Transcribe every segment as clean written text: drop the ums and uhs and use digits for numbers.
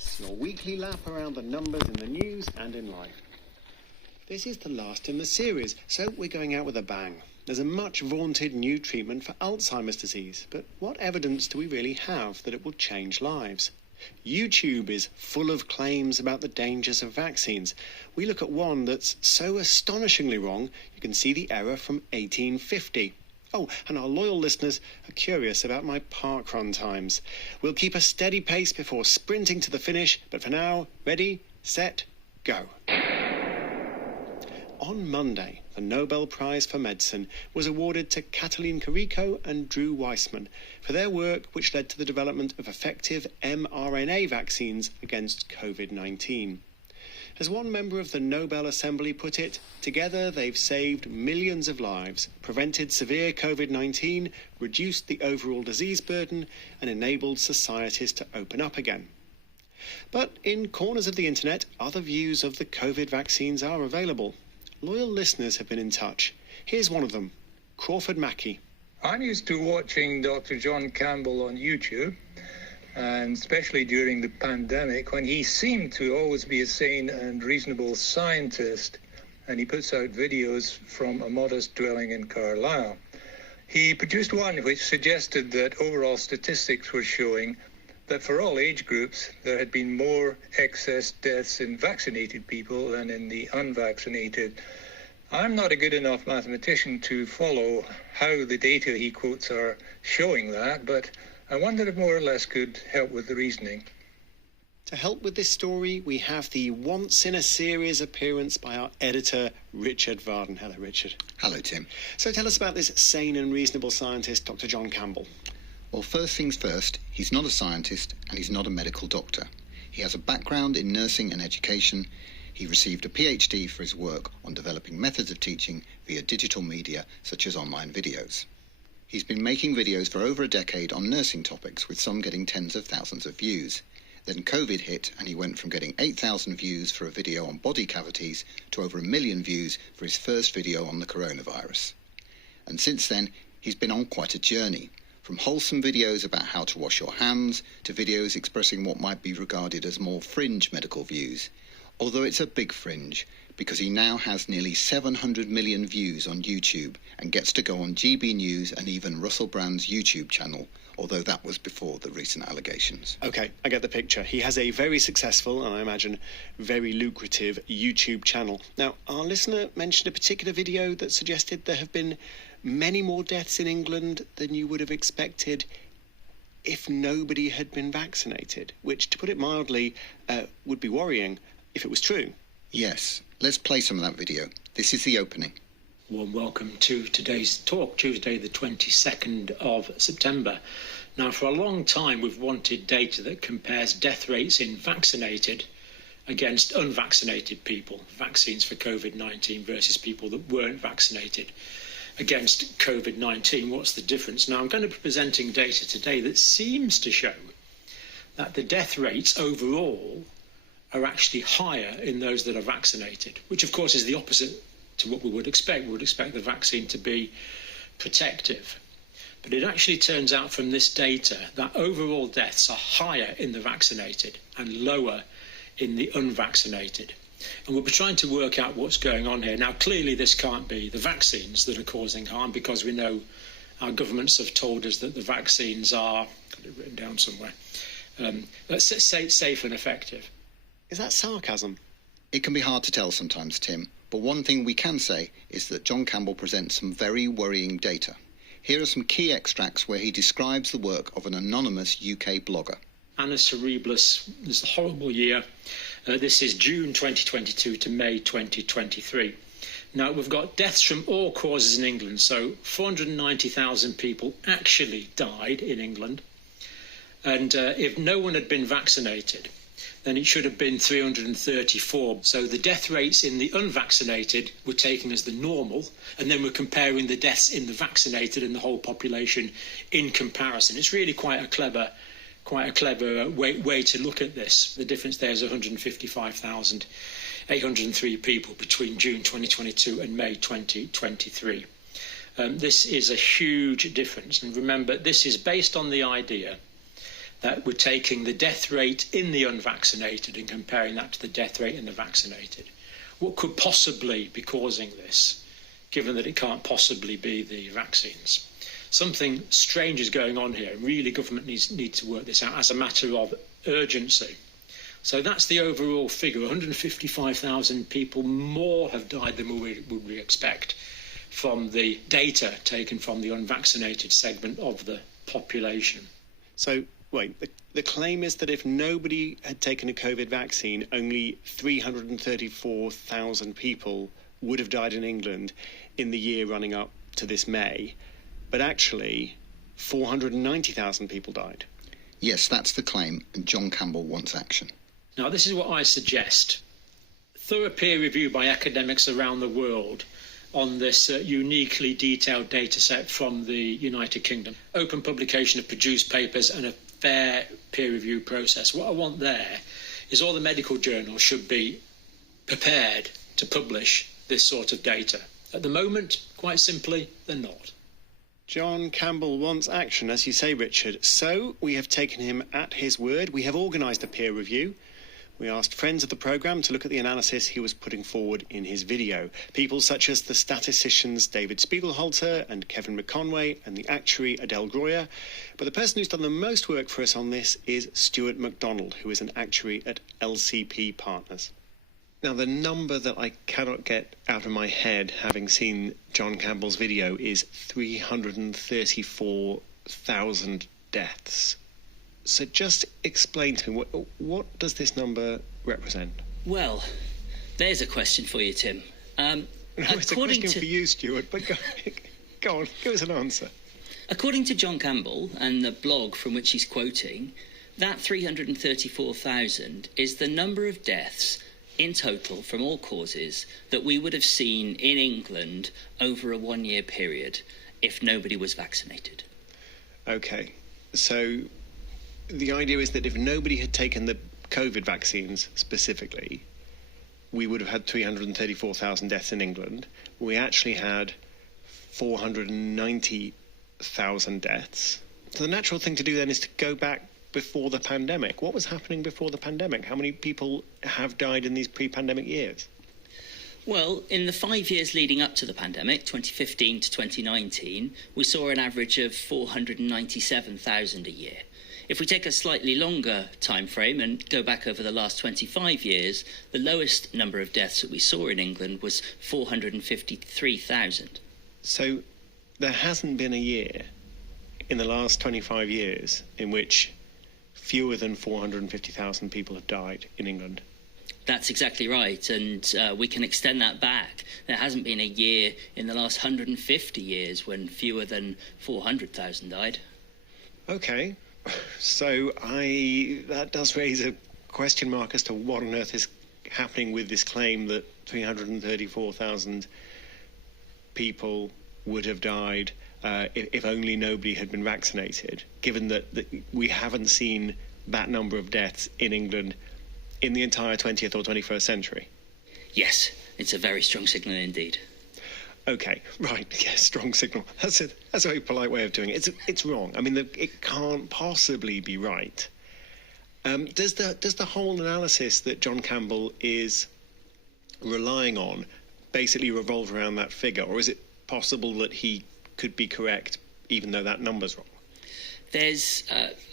Deaths, your weekly lap around the numbers in the news and in life. This is the last in the series, so we're going out with a bang. There's a much vaunted new treatment for Alzheimer's disease, but what evidence do we really have that it will change lives? YouTube is full of claims about the dangers of vaccines. We look at one that's so astonishingly wrong, you can see the error from 1850. Oh, and our loyal listeners are curious about my parkrun times. We'll keep a steady pace before sprinting to the finish, but for now, ready, set, go. On Monday, the Nobel Prize for Medicine was awarded to Katalin Kariko and Drew Weissman for their work which led to the development of effective mRNA vaccines against COVID-19. As one member of the Nobel Assembly put it, together they've saved millions of lives, prevented severe COVID-19, reduced the overall disease burden, and enabled societies to open up again. But in corners of the internet, other views of the COVID vaccines are available. Loyal listeners have been in touch. Here's one of them, Crawford Mackey. I'm used to watching Dr. John Campbell on YouTube, and especially during the pandemic, when he seemed to always be a sane and reasonable scientist, and he puts out videos from a modest dwelling in Carlisle. He produced one which suggested that overall statistics were showing that for all age groups, there had been more excess deaths in vaccinated people than in the unvaccinated. I'm not a good enough mathematician to follow how the data he quotes are showing that, but I wonder if more or less could help with the reasoning. To help with this story, we have the once-in-a-series appearance by our editor, Richard Varden. Hello, Richard. Hello, Tim. So tell us about this sane and reasonable scientist, Dr. John Campbell. Well, first things first, he's not a scientist and he's not a medical doctor. He has a background in nursing and education. He received a PhD for his work on developing methods of teaching via digital media, such as online videos. He's been making videos for over a decade on nursing topics, with some getting tens of thousands of views. Then COVID hit and he went from getting 8,000 views for a video on body cavities to over 1 million views for his first video on the coronavirus. And since then, he's been on quite a journey. From wholesome videos about how to wash your hands to videos expressing what might be regarded as more fringe medical views. Although it's a big fringe, because he now has nearly 700 million views on YouTube and gets to go on GB News and even Russell Brand's YouTube channel, although that was before the recent allegations. OK, I get the picture. He has a very successful, and I imagine very lucrative, YouTube channel. Now, our listener mentioned a particular video that suggested there have been many more deaths in England than you would have expected if nobody had been vaccinated, which, to put it mildly, would be worrying if it was true. Yes, let's play some of that video. This is the opening. Warm welcome to today's talk, Tuesday the 22nd of September. Now, for a long time we've wanted data that compares death rates in vaccinated against unvaccinated people, vaccines for COVID-19 versus people that weren't vaccinated against COVID-19. What's the difference? Now, I'm going to be presenting data today that seems to show that the death rates overall are actually higher in those that are vaccinated, which of course is the opposite to what we would expect. We would expect the vaccine to be protective. But it actually turns out from this data that overall deaths are higher in the vaccinated and lower in the unvaccinated. And we'll be trying to work out what's going on here. Now, clearly this can't be the vaccines that are causing harm, because we know our governments have told us that the vaccines are, got it written down somewhere, let's say it's safe and effective. Is that sarcasm? It can be hard to tell sometimes, Tim, but one thing we can say is that John Campbell presents some very worrying data. Here are some key extracts where he describes the work of an anonymous UK blogger. Annus Horribilis, this is a horrible year. This is June 2022 to May 2023. Now, we've got deaths from all causes in England, so 490,000 people actually died in England. And if no one had been vaccinated, then it should have been 334. So the death rates in the unvaccinated were taken as the normal, and then we're comparing the deaths in the vaccinated and the whole population in comparison. It's really quite a clever way to look at this. The difference there is 155,803 people between June 2022 and May 2023. This is a huge difference. And remember, this is based on the idea that we're taking the death rate in the unvaccinated and comparing that to the death rate in the vaccinated. What could possibly be causing this, given that it can't possibly be the vaccines? Something strange is going on here. Really, government needs to work this out as a matter of urgency. So that's the overall figure. 155,000 people more have died than would we expect from the data taken from the unvaccinated segment of the population. So, wait, the claim is that if nobody had taken a COVID vaccine, only 334,000 people would have died in England in the year running up to this May, but actually 490,000 people died. Yes, that's the claim, and John Campbell wants action. Now, this is what I suggest. Thorough peer review by academics around the world on this uniquely detailed data set from the United Kingdom. Open publication of produced papers and a fair peer review process. What I want there is all the medical journals should be prepared to publish this sort of data. At the moment, quite simply, they're not. John Campbell wants action, as you say, Richard. So we have taken him at his word. We have organised a peer review. We asked friends of the programme to look at the analysis he was putting forward in his video. People such as the statisticians David Spiegelhalter and Kevin McConway and the actuary Adele Groyer. But the person who's done the most work for us on this is Stuart MacDonald, who is an actuary at LCP Partners. Now, the number that I cannot get out of my head, having seen John Campbell's video, is 334,000 deaths. So just explain to me, what does this number represent? Well, there's a question for you, Tim. No, it's a question for you, Stuart, but go on, give us an answer. According to John Campbell and the blog from which he's quoting, that 334,000 is the number of deaths in total from all causes that we would have seen in England over a one-year period if nobody was vaccinated. OK, so the idea is that if nobody had taken the COVID vaccines specifically, we would have had 334,000 deaths in England. We actually had 490,000 deaths. So the natural thing to do then is to go back before the pandemic. What was happening before the pandemic? How many people have died in these pre-pandemic years? Well, in the 5 years leading up to the pandemic, 2015 to 2019, we saw an average of 497,000 a year. If we take a slightly longer time frame and go back over the last 25 years, the lowest number of deaths that we saw in England was 453,000. So there hasn't been a year in the last 25 years in which fewer than 450,000 people have died in England. That's exactly right, and we can extend that back. There hasn't been a year in the last 150 years when fewer than 400,000 died. OK, so that does raise a question mark as to what on earth is happening with this claim that 334,000 people would have died if only nobody had been vaccinated, given that we haven't seen that number of deaths in England in the entire 20th or 21st century. Yes, it's a very strong signal indeed. OK, right, yes, strong signal. That's a very polite way of doing it. It's wrong. I mean, it can't possibly be right. Does the whole analysis that John Campbell is relying on basically revolve around that figure, or is it possible that he could be correct even though that number's wrong? There's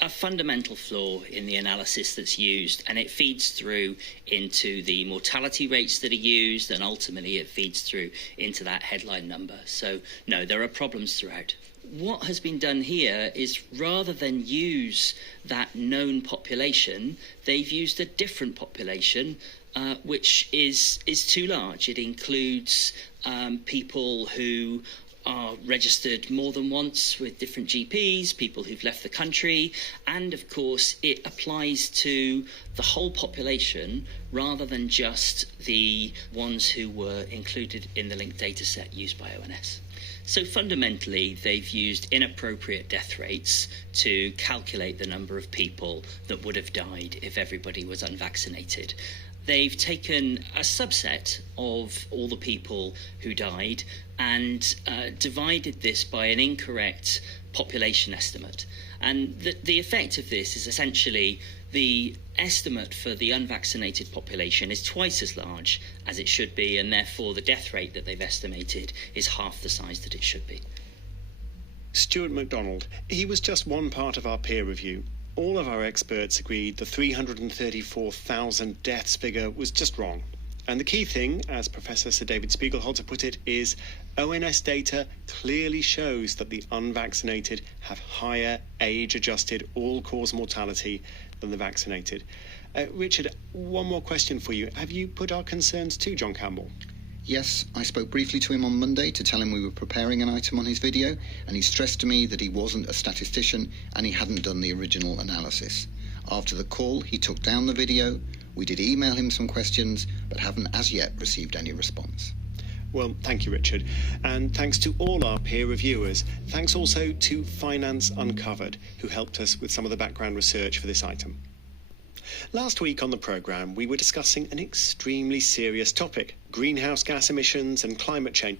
a fundamental flaw in the analysis that's used, and it feeds through into the mortality rates that are used, and ultimately it feeds through into that headline number. So, no, there are problems throughout. What has been done here is, rather than use that known population, they've used a different population, which is too large. It includes people who are registered more than once with different GPs, people who've left the country, and of course it applies to the whole population rather than just the ones who were included in the linked data set used by ONS. So fundamentally, they've used inappropriate death rates to calculate the number of people that would have died if everybody was unvaccinated. They've taken a subset of all the people who died and divided this by an incorrect population estimate. And the effect of this is essentially the estimate for the unvaccinated population is twice as large as it should be, and therefore the death rate that they've estimated is half the size that it should be. Stuart MacDonald, he was just one part of our peer review. All of our experts agreed the 334,000 deaths figure was just wrong. And the key thing, as Professor Sir David Spiegelhalter put it, is ONS data clearly shows that the unvaccinated have higher age-adjusted all-cause mortality than the vaccinated. Richard, one more question for you. Have you put our concerns to John Campbell? Yes, I spoke briefly to him on Monday to tell him we were preparing an item on his video, and he stressed to me that he wasn't a statistician and he hadn't done the original analysis. After the call, he took down the video. We did email him some questions, but haven't as yet received any response. Well, thank you, Richard. And thanks to all our peer reviewers. Thanks also to Finance Uncovered, who helped us with some of the background research for this item. Last week on the programme, we were discussing an extremely serious topic, greenhouse gas emissions and climate change.